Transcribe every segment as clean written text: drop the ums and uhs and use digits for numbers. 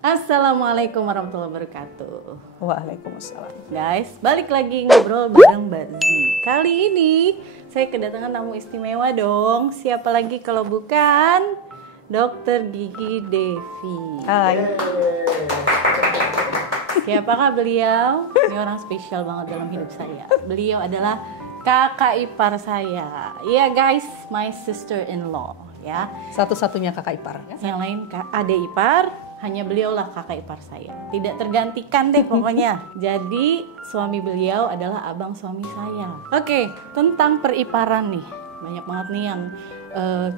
Assalamualaikum warahmatullahi wabarakatuh. Waalaikumsalam. Guys, balik lagi ngobrol bareng Mbak Zi. Kali ini saya kedatangan tamu istimewa dong. Siapa lagi kalau bukan Dokter Gigi Devi. Hai. Siapakah beliau? Ini orang spesial banget dalam hidup saya. Beliau adalah kakak ipar saya. Iya guys, my sister-in-law ya. Satu-satunya kakak ipar. Yang lain adik ipar, hanya beliaulah kakak ipar saya. Tidak tergantikan deh pokoknya. Jadi suami beliau adalah abang suami saya. Oke, tentang periparan nih. Banyak banget nih yang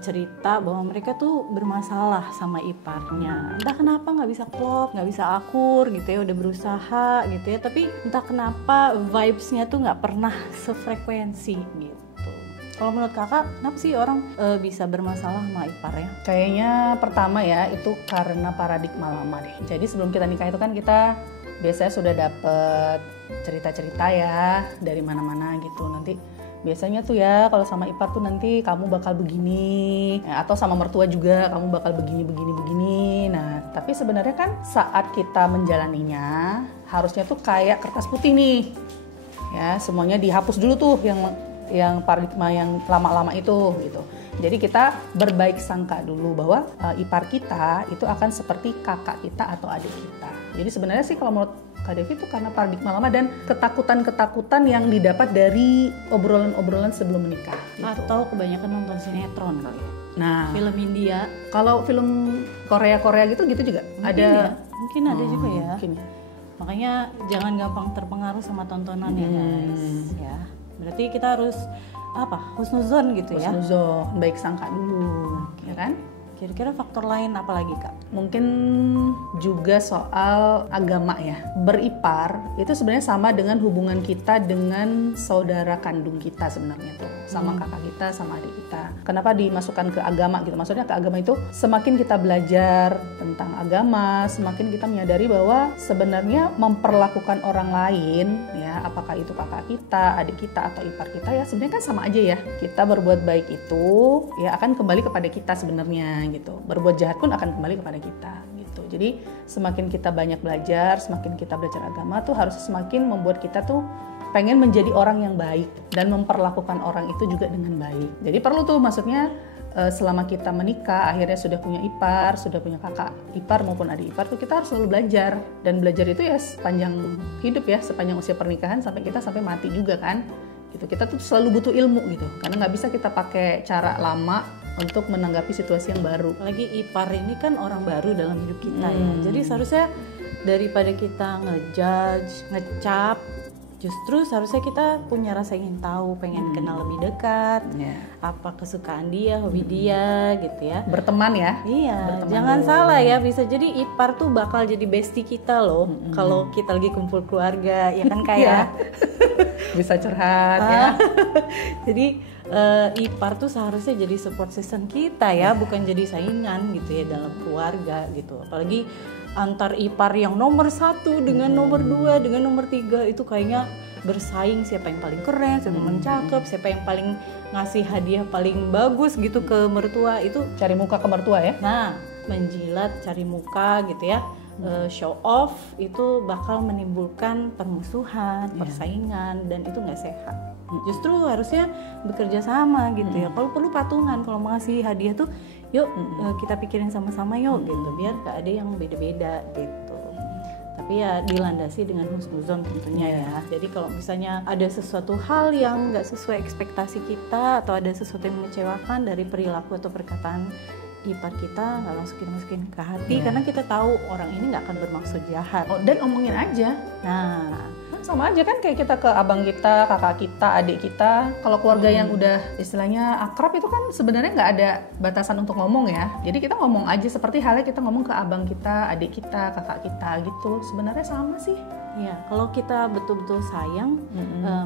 cerita bahwa mereka tuh bermasalah sama iparnya. Entah kenapa nggak bisa klop, nggak bisa akur gitu ya. Udah berusaha gitu ya. Tapi entah kenapa vibes-nya tuh nggak pernah sefrekuensi gitu. Kalau menurut kakak, kenapa sih orang bisa bermasalah sama iparnya? Kayaknya pertama ya itu karena paradigma lama deh. Jadi sebelum kita nikah itu kan kita biasanya sudah dapet cerita-cerita ya dari mana-mana gitu. Nanti biasanya tuh ya kalau sama ipar tuh nanti kamu bakal begini ya, atau sama mertua juga kamu bakal begini. Nah tapi sebenarnya kan saat kita menjalaninya harusnya tuh kayak kertas putih nih. Ya semuanya dihapus dulu tuh yang paradigma yang lama-lama itu gitu. Jadi kita berbaik sangka dulu bahwa ipar kita itu akan seperti kakak kita atau adik kita. Jadi sebenarnya sih kalau menurut Kak Devi itu karena paradigma lama dan ketakutan-ketakutan yang didapat dari obrolan-obrolan sebelum menikah. Gitu. Atau kebanyakan nonton sinetron kali ya. Nah, film India. Kalau film Korea gitu juga Mungkin ada. Ya. Mungkin ada juga ya. Mungkin. Makanya jangan gampang terpengaruh sama tontonan ya guys. Ya. Berarti kita harus husnuzon gitu ya. Husnuzon, baik sangka dulu, ya kan? Kira-kira faktor lain apa lagi Kak? Mungkin juga soal agama ya. Beripar itu sebenarnya sama dengan hubungan kita dengan saudara kandung kita sebenarnya tuh. Sama kakak kita, sama adik kita. Kenapa dimasukkan ke agama gitu? Maksudnya ke agama itu semakin kita belajar tentang agama, semakin kita menyadari bahwa sebenarnya memperlakukan orang lain ya, apakah itu kakak kita, adik kita atau ipar kita ya sebenarnya kan sama aja ya. Kita berbuat baik itu ya akan kembali kepada kita sebenarnya gitu. Berbuat jahat pun akan kembali kepada kita gitu. Jadi semakin kita banyak belajar, semakin kita belajar agama tuh harus semakin membuat kita tuh pengen menjadi orang yang baik dan memperlakukan orang itu juga dengan baik. Jadi perlu tuh maksudnya selama kita menikah akhirnya sudah punya ipar, sudah punya kakak ipar maupun adik ipar tuh kita harus selalu belajar. Dan belajar itu ya sepanjang hidup ya, sepanjang usia pernikahan sampai kita sampai mati juga kan. Gitu. Kita tuh selalu butuh ilmu gitu. Karena nggak bisa kita pakai cara lama untuk menanggapi situasi yang baru. Apalagi ipar ini kan orang baru dalam hidup kita ya. Jadi seharusnya daripada kita ngejudge, ngecap, justru seharusnya kita punya rasa ingin tahu, pengen kenal lebih dekat, apa kesukaan dia, hobi dia gitu ya. Berteman ya. Iya, Berteman jangan dulu. salah ya, bisa jadi ipar tuh bakal jadi bestie kita loh. Kalau kita lagi kumpul keluarga, ya kan kayak bisa curhat ya. Jadi ipar tuh seharusnya jadi support system kita ya, bukan jadi saingan gitu ya dalam keluarga gitu. Apalagi antar ipar yang nomor 1 dengan nomor 2 dengan nomor 3 itu kayaknya bersaing siapa yang paling keren, siapa yang paling cakep, siapa yang paling ngasih hadiah paling bagus gitu ke mertua itu. Cari muka ke mertua ya. Nah, menjilat, cari muka gitu ya. Show off itu bakal menimbulkan permusuhan, persaingan dan itu nggak sehat. Justru harusnya bekerja sama gitu ya. Kalau perlu patungan, kalau mau ngasih hadiah tuh yuk kita pikirin sama-sama yuk gitu, biar gak ada yang beda-beda gitu. Tapi ya dilandasi dengan husnuzon tentunya ya. Jadi kalau misalnya ada sesuatu hal yang nggak sesuai ekspektasi kita atau ada sesuatu yang mengecewakan dari perilaku atau perkataan ipar kita, nggak langsung kita masukin ke hati karena kita tahu orang ini nggak akan bermaksud jahat. Dan omongin aja. Nah, sama aja kan kayak kita ke abang kita, kakak kita, adik kita. Kalau keluarga yang udah istilahnya akrab itu kan sebenarnya nggak ada batasan untuk ngomong ya. Jadi kita ngomong aja seperti halnya kita ngomong ke abang kita, adik kita, kakak kita gitu. Sebenarnya sama sih. Ya, kalau kita betul-betul sayang,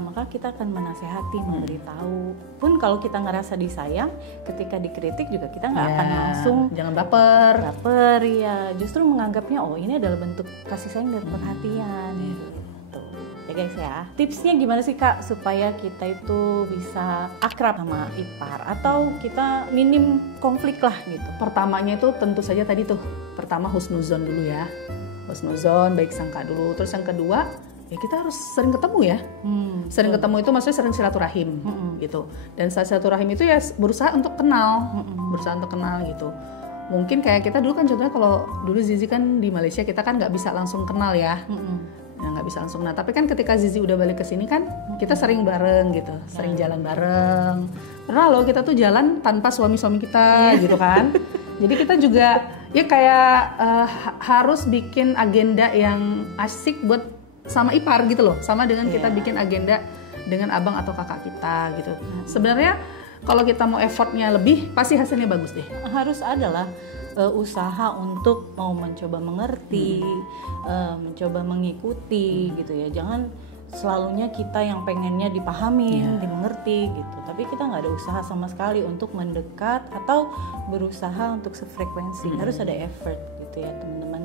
maka kita akan menasehati, memberitahu. Pun kalau kita ngerasa disayang, ketika dikritik juga kita nggak akan langsung jangan baper ya. Justru menganggapnya oh ini adalah bentuk kasih sayang dan perhatian. Gitu. Ya guys ya. Tipsnya gimana sih Kak supaya kita itu bisa akrab sama ipar atau kita minim konflik lah gitu? Pertamanya itu tentu saja tadi tuh, pertama husnuzon dulu ya. Husnuzon, baik sangka dulu. Terus yang kedua, ya kita harus sering ketemu ya. Sering ketemu itu maksudnya sering silaturahim gitu. Dan silaturahim itu ya berusaha untuk kenal, berusaha untuk kenal gitu. Mungkin kayak kita dulu kan contohnya kalau dulu Zizi kan di Malaysia kita kan nggak bisa langsung kenal ya, nggak bisa langsung. Nah tapi kan ketika Zizi udah balik ke sini kan kita sering bareng gitu, sering jalan bareng. Pernah loh kita tuh jalan tanpa suami-suami kita gitu kan. Jadi kita juga ya kayak harus bikin agenda yang asik buat sama ipar gitu loh, sama dengan kita bikin agenda dengan abang atau kakak kita gitu. Sebenarnya kalau kita mau effortnya lebih, pasti hasilnya bagus deh. Harus adalah usaha untuk mau mencoba mengerti, mencoba mengikuti gitu ya. Jangan selalunya kita yang pengennya dipahamin, dimengerti gitu. Tapi kita nggak ada usaha sama sekali untuk mendekat atau berusaha untuk sefrekuensi. Harus ada effort gitu ya teman-teman.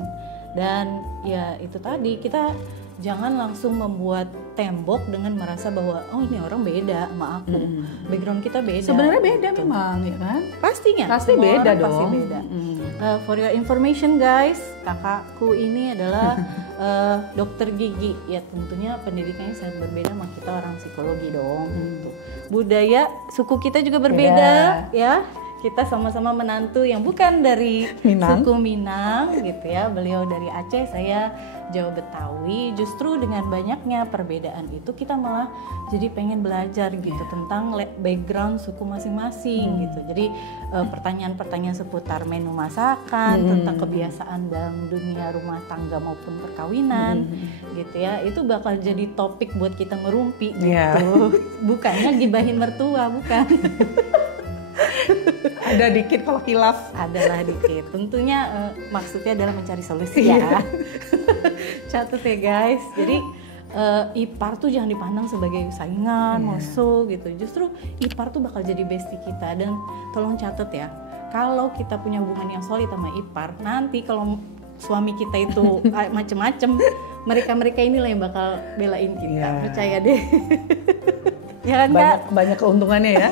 Dan ya itu tadi, kita jangan langsung membuat tembok dengan merasa bahwa oh ini orang beda sama aku, background kita beda. Sebenarnya beda gitu. Memang ya kan? Pastinya. Pasti beda dong. Pasti beda. For your information guys, kakakku ini adalah dokter gigi. Ya tentunya pendidikannya sangat berbeda sama kita orang psikologi dong. Gitu. Budaya suku kita juga berbeda ya. Kita sama-sama menantu yang bukan dari suku Minang gitu ya. Beliau dari Aceh, saya Jawa Betawi. Justru dengan banyaknya perbedaan itu kita malah jadi pengen belajar gitu tentang background suku masing-masing gitu. Jadi pertanyaan-pertanyaan seputar menu masakan, tentang kebiasaan dalam dunia rumah tangga maupun perkawinan gitu ya. Itu bakal jadi topik buat kita ngerumpi gitu. Bukannya gibahin mertua, bukan. Ada dikit kalau hilaf. Adalah dikit. Tentunya maksudnya adalah mencari solusi ya. Catat ya guys. Jadi ipar tuh jangan dipandang sebagai saingan, musuh gitu. Justru ipar tuh bakal jadi bestie kita. Dan tolong catat ya, kalau kita punya hubungan yang solid sama ipar, nanti kalau suami kita itu macem-macem, mereka inilah yang bakal belain kita. Percaya deh. Ya kan Kak? Banyak keuntungannya ya.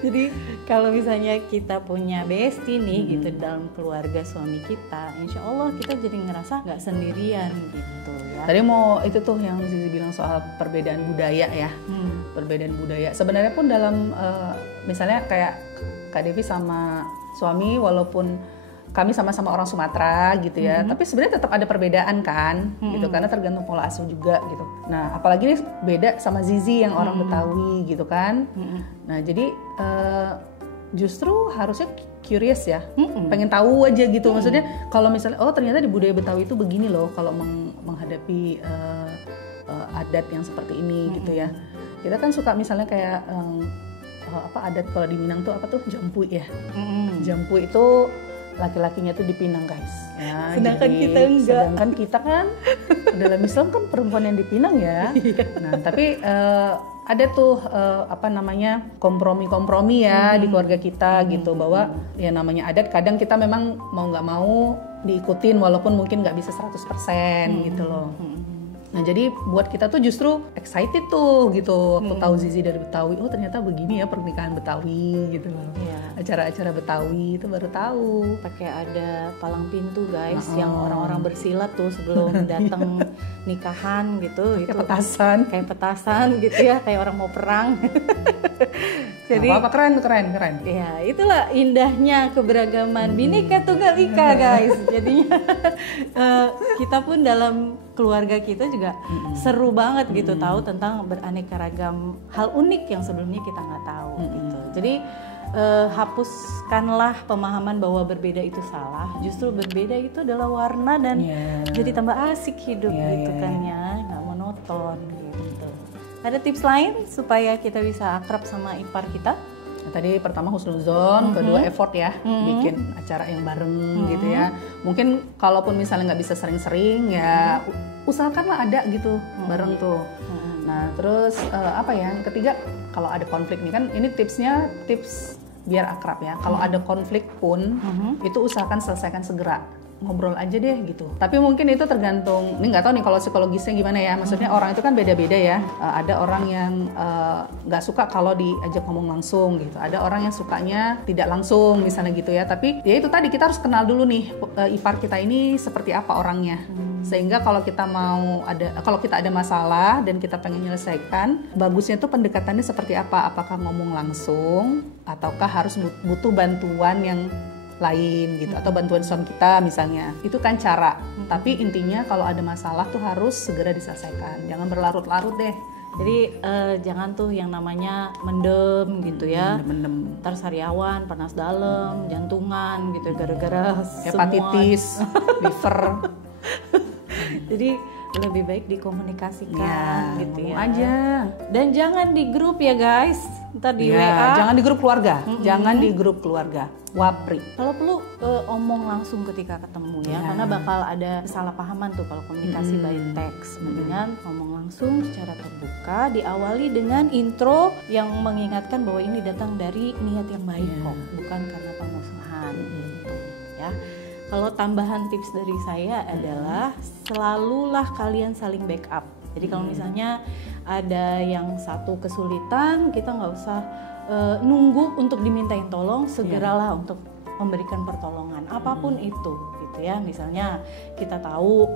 Jadi kalau misalnya kita punya bestie nih gitu dalam keluarga suami kita, insya Allah kita jadi ngerasa nggak sendirian gitu ya. Tadi mau itu tuh yang Zizi bilang soal perbedaan budaya ya. Perbedaan budaya. Sebenarnya pun dalam misalnya kayak Kak Devi sama suami, walaupun kami sama-sama orang Sumatera gitu ya, tapi sebenarnya tetap ada perbedaan kan, gitu, karena tergantung pola asuh juga gitu. Nah, apalagi ini beda sama Zizi yang orang Betawi gitu kan. Nah, jadi justru harusnya curious ya, pengen tahu aja gitu. Maksudnya kalau misalnya, oh ternyata di budaya Betawi itu begini loh, kalau menghadapi adat yang seperti ini gitu ya. Kita kan suka misalnya kayak adat kalau di Minang tuh apa tuh jampu ya. Jampu itu laki-lakinya tuh dipinang guys. Ya, sedangkan jadi, kita enggak. Sedangkan kita kan dalam Islam kan perempuan yang dipinang ya. Nah tapi ada tuh kompromi ya di keluarga kita gitu, bahwa ya namanya adat kadang kita memang mau nggak mau diikutin walaupun mungkin nggak bisa 100% gitu loh. Nah jadi buat kita tuh justru excited tuh gitu waktu tahu Zizi dari Betawi, oh ternyata begini ya pernikahan Betawi gitu loh. Acara-acara Betawi itu baru tahu. Pakai ada palang pintu guys, yang orang-orang bersilat tuh sebelum datang nikahan gitu. Kayak petasan. Kayak petasan gitu ya, kayak orang mau perang. Jadi apa keren. Ya itulah indahnya keberagaman Bhinneka Tunggal Ika guys. Jadinya kita pun dalam keluarga kita juga seru banget gitu tahu tentang beraneka ragam hal unik yang sebelumnya kita nggak tahu gitu. Jadi hapuskanlah pemahaman bahwa berbeda itu salah. Justru berbeda itu adalah warna dan jadi tambah asik hidup gitu kan ya, nggak monoton gitu. Ada tips lain supaya kita bisa akrab sama ipar kita? Nah, tadi pertama husnuzon, kedua effort ya, bikin acara yang bareng gitu ya. Mungkin kalaupun misalnya nggak bisa sering-sering ya usahakanlah ada gitu bareng tuh. Nah terus yang ketiga, kalau ada konflik nih kan ini tips biar akrab ya. Kalau ada konflik pun itu usahakan selesaikan segera. ngobrol aja deh gitu. Tapi mungkin itu tergantung, ini nggak tahu nih kalau psikologisnya gimana ya. Maksudnya orang itu kan beda-beda ya. Ada orang yang nggak suka kalau diajak ngomong langsung gitu. Ada orang yang sukanya tidak langsung misalnya gitu ya. Tapi ya itu tadi, kita harus kenal dulu nih ipar kita ini seperti apa orangnya. Sehingga kalau kita ada masalah dan kita pengen menyelesaikan, bagusnya tuh pendekatannya seperti apa? Apakah ngomong langsung ataukah harus butuh bantuan yang lain gitu, atau bantuan suami kita misalnya. Itu kan cara. Tapi intinya kalau ada masalah tuh harus segera diselesaikan. Jangan berlarut-larut deh. Jadi jangan tuh yang namanya mendem gitu ya. Mendem. Ntar sariawan, panas dalam, jantungan gitu gara-gara hepatitis, liver. Jadi lebih baik dikomunikasikan gitu ya. Aja. Dan jangan di grup ya guys. Ntar di WA. Jangan di grup keluarga. Jangan di grup keluarga. Wapri. Kalau perlu omong langsung ketika ketemu ya, karena bakal ada kesalahpahaman tuh kalau komunikasi by text. Mendingan ngomong langsung secara terbuka, diawali dengan intro yang mengingatkan bahwa ini datang dari niat yang baik kok, bukan karena permusuhan gitu ya. Kalau tambahan tips dari saya adalah selalulah kalian saling backup. Jadi kalau misalnya ada yang satu kesulitan, kita nggak usah nunggu untuk dimintain tolong, segeralah untuk memberikan pertolongan apapun itu gitu ya. Misalnya kita tahu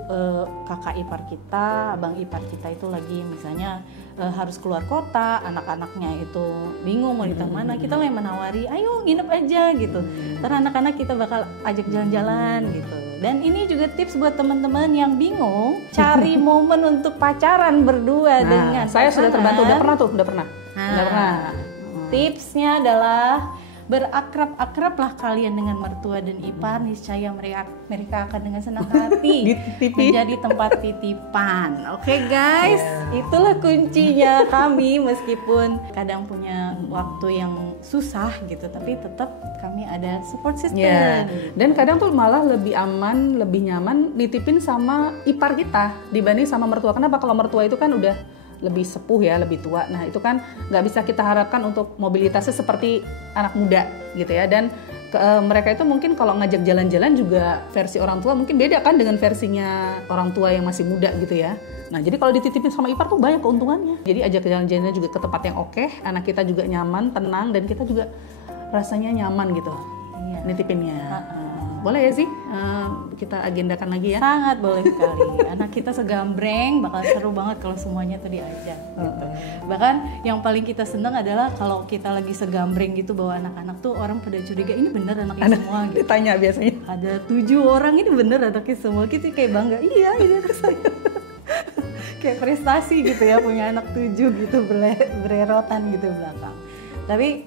kakak ipar kita, abang ipar kita itu lagi misalnya harus keluar kota, anak-anaknya itu bingung mau ditaruh mana, kita lah yang menawari, ayo nginep aja gitu. Ntar anak-anak kita bakal ajak jalan-jalan gitu. Dan ini juga tips buat teman-teman yang bingung cari momen untuk pacaran berdua dengan saya sudah terbantu, udah pernah. Tipsnya adalah berakrab-akrablah kalian dengan mertua dan ipar, niscaya mereka akan dengan senang hati menjadi tempat titipan. Oke guys, itulah kuncinya kami, meskipun kadang punya waktu yang susah gitu, tapi tetap kami ada support system. Dan kadang tuh malah lebih aman, lebih nyaman nitipin sama ipar kita dibanding sama mertua. Kenapa? Kalau mertua itu kan udah lebih sepuh ya, lebih tua. Nah itu kan nggak bisa kita harapkan untuk mobilitasnya seperti anak muda gitu ya. Dan mereka itu mungkin kalau ngajak jalan-jalan juga versi orang tua mungkin beda kan dengan versinya orang tua yang masih muda gitu ya. Nah jadi kalau dititipin sama ipar tuh banyak keuntungannya. Jadi ajak jalan-jalannya juga ke tempat yang oke, anak kita juga nyaman, tenang, dan kita juga rasanya nyaman gitu nitipinnya. Boleh ya sih kita agendakan lagi ya? Sangat boleh sekali. Anak kita segambreng, bakal seru banget kalau semuanya tuh diajak gitu. Bahkan yang paling kita senang adalah kalau kita lagi segambreng gitu bawa anak-anak tuh orang pada curiga ini bener anaknya semua gitu. Ditanya biasanya. Ada 7 orang ini bener anaknya semua, kita kayak bangga. Iya ini anak saya. Kayak prestasi gitu ya punya anak 7 gitu bererotan gitu belakang. Tapi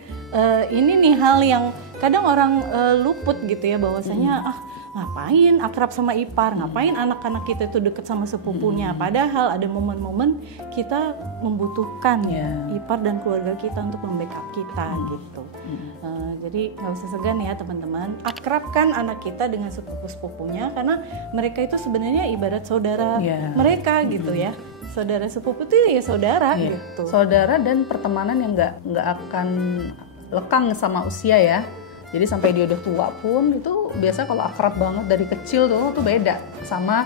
ini nih hal yang kadang orang luput gitu ya, bahwasanya ngapain akrab sama ipar, ngapain anak-anak kita itu deket sama sepupunya, padahal ada momen-momen kita membutuhkan ipar dan keluarga kita untuk membackup kita gitu. Jadi nggak usah segan ya teman-teman, akrabkan anak kita dengan sepupu-sepupunya, karena mereka itu sebenarnya ibarat saudara mereka gitu ya. Saudara sepupu itu ya saudara gitu. Saudara dan pertemanan yang nggak akan lekang sama usia ya. Jadi sampai dia udah tua pun itu biasa kalau akrab banget dari kecil tuh beda sama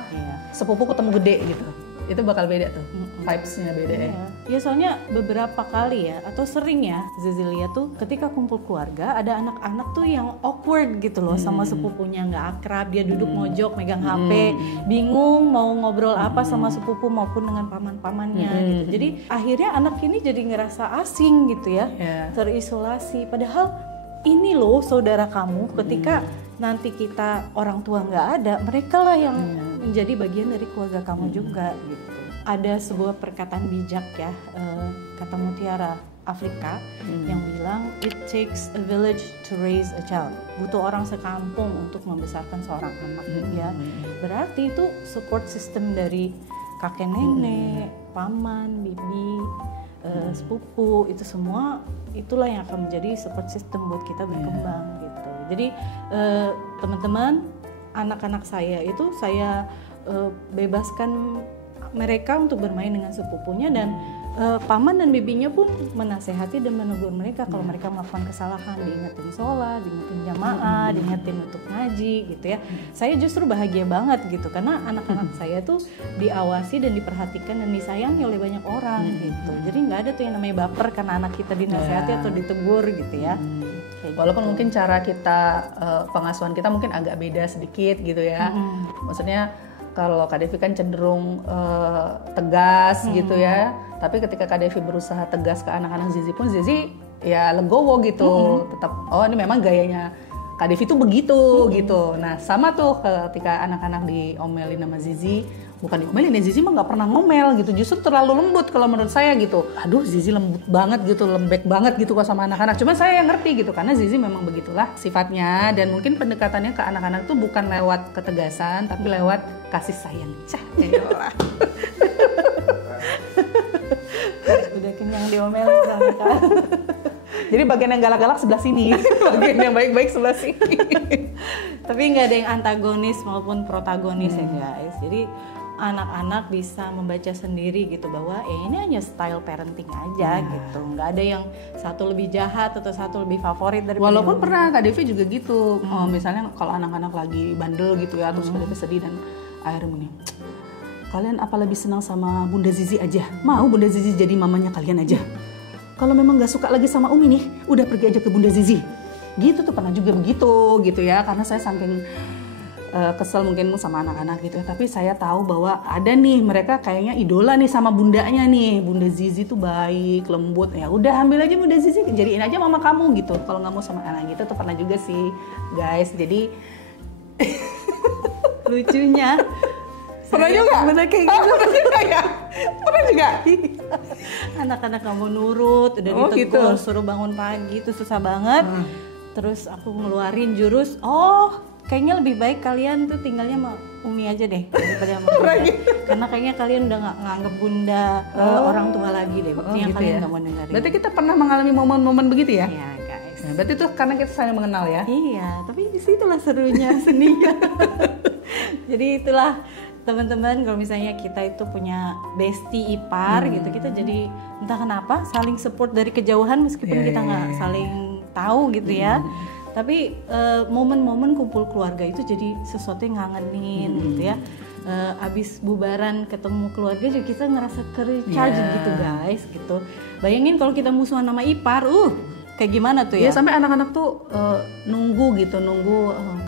sepupu ketemu gede gitu. Itu bakal beda tuh, vibes-nya beda ya. Ya soalnya beberapa kali ya, atau sering ya Zezilia tuh ketika kumpul keluarga ada anak-anak tuh yang awkward gitu loh sama sepupunya, nggak akrab, dia duduk mojok megang HP, bingung mau ngobrol apa sama sepupu maupun dengan paman-pamannya gitu. Jadi akhirnya anak ini jadi ngerasa asing gitu ya, terisolasi. Padahal ini loh saudara kamu, ketika nanti kita orang tua nggak ada, mereka lah yang menjadi bagian dari keluarga kamu juga gitu. Ada sebuah perkataan bijak ya, kata mutiara Afrika yang bilang it takes a village to raise a child. Butuh orang sekampung untuk membesarkan seorang anak ya. Berarti itu support system dari kakek nenek, paman, bibi, sepupu, itu semua itulah yang akan menjadi support system buat kita berkembang gitu. Jadi teman-teman, anak-anak saya itu saya bebaskan mereka untuk bermain dengan sepupunya, dan paman dan bibinya pun menasehati dan menegur mereka kalau mereka melakukan kesalahan, diingetin sholat, diingetin jamaah, diingetin untuk ngaji gitu ya. Saya justru bahagia banget gitu karena anak-anak saya tuh diawasi dan diperhatikan dan disayangi oleh banyak orang gitu. Jadi nggak ada tuh yang namanya baper karena anak kita dinasehati atau ditegur gitu ya. Walaupun mungkin cara kita pengasuhan kita mungkin agak beda sedikit gitu ya. Maksudnya kalau Kak Devi kan cenderung tegas gitu ya. Tapi ketika Kak Devi berusaha tegas ke anak-anak Zizi pun Zizi ya legowo gitu. Tetap oh ini memang gayanya Kak Devi tuh begitu gitu. Nah sama tuh ketika anak-anak diomelin sama Zizi, bukan diomelin ya, Zizi mah nggak pernah ngomel gitu, justru terlalu lembut kalau menurut saya gitu. Aduh Zizi lembut banget gitu, lembek banget gitu kok sama anak-anak. Cuma saya yang ngerti gitu karena Zizi memang begitulah sifatnya dan mungkin pendekatannya ke anak-anak tuh bukan lewat ketegasan tapi lewat kasih sayang. Cah, udah kenyang diomelin sama kan. Jadi bagian yang galak-galak sebelah sini, bagian yang baik-baik sebelah sini. Tapi nggak ada yang antagonis maupun protagonis ya guys. Jadi anak-anak bisa membaca sendiri gitu bahwa ini hanya style parenting aja gitu. Nggak ada yang satu lebih jahat atau satu lebih favorit dari walaupun pernah Kak Devi juga gitu. Misalnya kalau anak-anak lagi bandel gitu ya, terus Kak Devi sedih dan akhirnya nih, kalian apa lebih senang sama Bunda Zizi aja? Mau Bunda Zizi jadi mamanya kalian aja? Kalau memang nggak suka lagi sama Umi nih, udah pergi aja ke Bunda Zizi. Gitu tuh pernah juga begitu gitu ya, karena saya saking kesel mungkin sama anak-anak gitu ya. Tapi saya tahu bahwa ada nih mereka kayaknya idola nih sama bundanya nih. Bunda Zizi tuh baik, lembut. Ya udah ambil aja Bunda Zizi, jadiin aja mama kamu gitu. Kalau nggak mau sama anak gitu tuh pernah juga sih guys. Jadi lucunya pernah juga bener kayak gitu. Pernah juga ya? Pernah juga? Anak-anak nggak mau nurut, udah ditegur, suruh bangun pagi itu susah banget. Terus aku ngeluarin jurus, kayaknya lebih baik kalian tuh tinggalnya sama Umi aja deh daripada sama Bunda. Karena kayaknya kalian udah nggak nganggep Bunda orang tua lagi deh. Buktinya gitu kalian ya? nggak mau dengerin. Berarti kita pernah mengalami momen-momen begitu ya? Iya guys. Nah, berarti itu karena kita saling mengenal ya? Iya, tapi disitulah serunya seninya. Jadi itulah teman-teman, kalau misalnya kita itu punya bestie ipar gitu, kita jadi entah kenapa saling support dari kejauhan meskipun kita nggak saling tahu gitu ya. Tapi momen-momen kumpul keluarga itu jadi sesuatu yang ngangenin gitu ya. Abis bubaran ketemu keluarga juga kita ngerasa recharge gitu guys gitu. Bayangin kalau kita musuhan sama ipar, kayak gimana tuh ya? Iya, sampai anak-anak tuh nunggu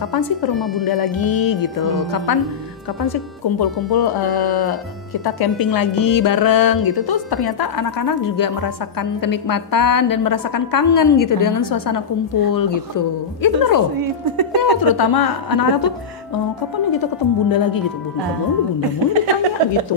kapan sih ke rumah Bunda lagi gitu. Kapan sih kumpul-kumpul kita camping lagi bareng gitu. Terus ternyata anak-anak juga merasakan kenikmatan dan merasakan kangen gitu dengan suasana kumpul gitu. Itu loh. Ya, terutama anak-anak tuh kapan nih kita ketemu Bunda lagi gitu. Bunda mau ditanya gitu.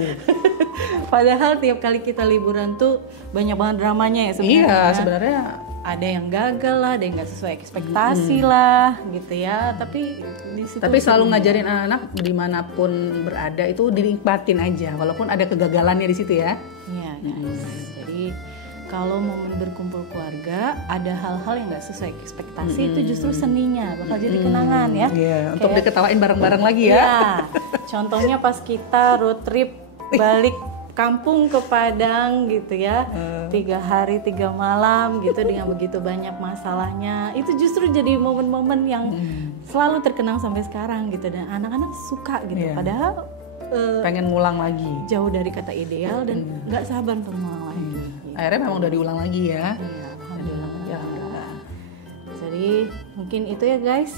Padahal tiap kali kita liburan tuh banyak banget dramanya ya sebenarnya. Iya, sebenarnya ada yang gagal lah, ada yang nggak sesuai ekspektasi lah, gitu ya. Tapi di situ selalu ngajarin anak-anak dimanapun berada itu dinikmatin aja, walaupun ada kegagalannya di situ ya. Iya, guys. Jadi kalau momen berkumpul keluarga, ada hal-hal yang nggak sesuai ekspektasi, itu justru seninya bakal jadi kenangan ya. Iya, untuk diketawain bareng-bareng lagi ya. Iya. Contohnya pas kita road trip balik kampung ke Padang gitu ya, 3 hari 3 malam gitu dengan begitu banyak masalahnya, itu justru jadi momen-momen yang selalu terkenang sampai sekarang gitu, dan anak-anak suka gitu. Padahal pengen ngulang lagi, jauh dari kata ideal dan nggak sabar untuk ngulang lagi. Gitu. Akhirnya memang udah diulang lagi ya. Iya, alhamdulillah. Jadi mungkin itu ya guys,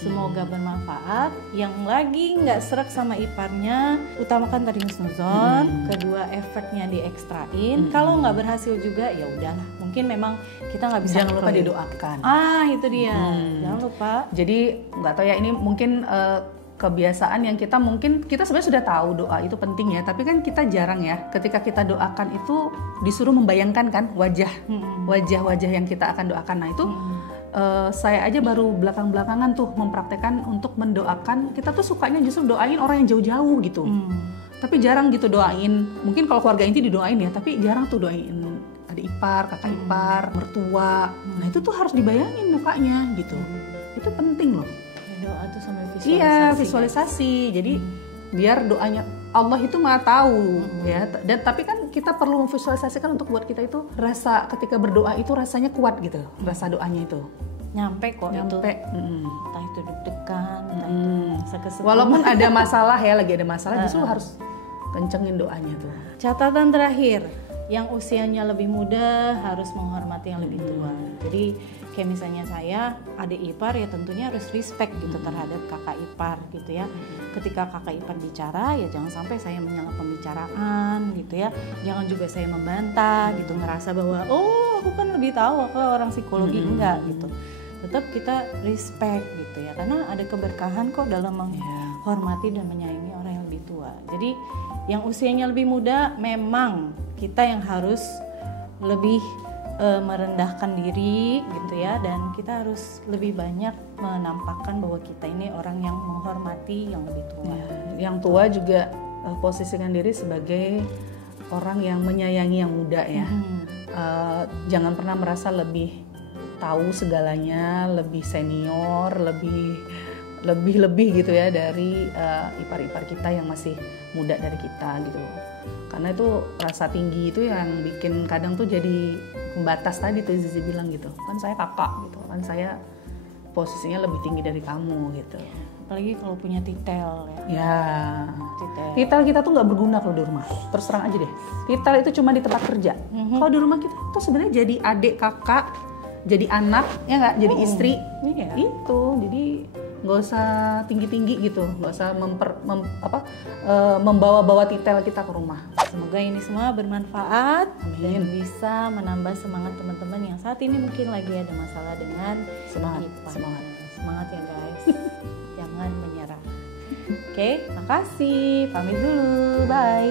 semoga bermanfaat. Yang lagi nggak serak sama iparnya, utamakan tadi husnuzon, kedua effortnya diekstrain. Kalau nggak berhasil juga ya udahlah, mungkin memang kita nggak bisa. Jangan lupa didoakan. Itu dia, jangan lupa. Jadi nggak tahu ya, ini mungkin kebiasaan yang kita sebenarnya sudah tahu doa itu penting ya, tapi kan kita jarang ya ketika kita doakan itu disuruh membayangkan kan wajah-wajah yang kita akan doakan. Nah itu saya aja baru belakang-belakangan tuh mempraktekkan untuk mendoakan. Kita tuh sukanya justru doain orang yang jauh-jauh gitu, tapi jarang gitu doain. Mungkin kalau keluarga inti didoain ya, tapi jarang tuh doain adik ipar, kakak ipar, mertua. Nah itu tuh harus dibayangin mukanya gitu. Itu penting loh. Doa tuh sampai visualisasi. Iya, visualisasi. Jadi biar doanya Allah itu Maha tahu ya. Dan tapi kan kita perlu memvisualisasikan untuk buat kita itu rasa ketika berdoa itu rasanya kuat gitu, rasa doanya itu. Nyampe kok Nyampe. itu. Entah itu deg-degan, entah itu rasa kesepian. Walaupun ada masalah ya, lagi ada masalah, justru harus kencengin doanya tuh. Catatan terakhir, yang usianya lebih muda harus menghormati yang lebih tua. Jadi kayak misalnya saya, adik ipar ya tentunya harus respect gitu terhadap kakak ipar gitu ya. Ketika kakak ipar bicara ya jangan sampai saya menyela pembicaraan gitu ya. Jangan juga saya membantah gitu, ngerasa bahwa oh aku kan lebih tahu, aku orang psikologi, enggak gitu. Tetap kita respect gitu ya, karena ada keberkahan kok dalam menghormati dan menyayangi orang yang lebih tua. Jadi yang usianya lebih muda memang kita yang harus lebih merendahkan diri gitu ya, dan kita harus lebih banyak menampakkan bahwa kita ini orang yang menghormati yang lebih tua. Yang tua juga posisikan diri sebagai orang yang menyayangi yang muda ya. Jangan pernah merasa lebih tahu segalanya, lebih senior, lebih gitu ya dari ipar-ipar kita yang masih muda dari kita gitu. Karena itu rasa tinggi itu yang bikin kadang tuh jadi pembatas tadi tuh Zizi bilang gitu. Kan saya kakak gitu, kan saya posisinya lebih tinggi dari kamu gitu. Apalagi kalau punya titel ya. Ya. Titel kita tuh nggak berguna kalau di rumah. Terus terang aja deh. Titel itu cuma di tempat kerja. Kalau di rumah kita tuh sebenarnya jadi adik, kakak, jadi anak, ya nggak, jadi istri. Iya. Itu jadi nggak usah tinggi-tinggi gitu, nggak usah membawa-bawa titel kita ke rumah. Semoga ini semua bermanfaat. Amin. Dan bisa menambah semangat teman-teman yang saat ini mungkin lagi ada masalah dengan semangat ya guys. Jangan menyerah. Oke, makasih. Pamit dulu. Bye.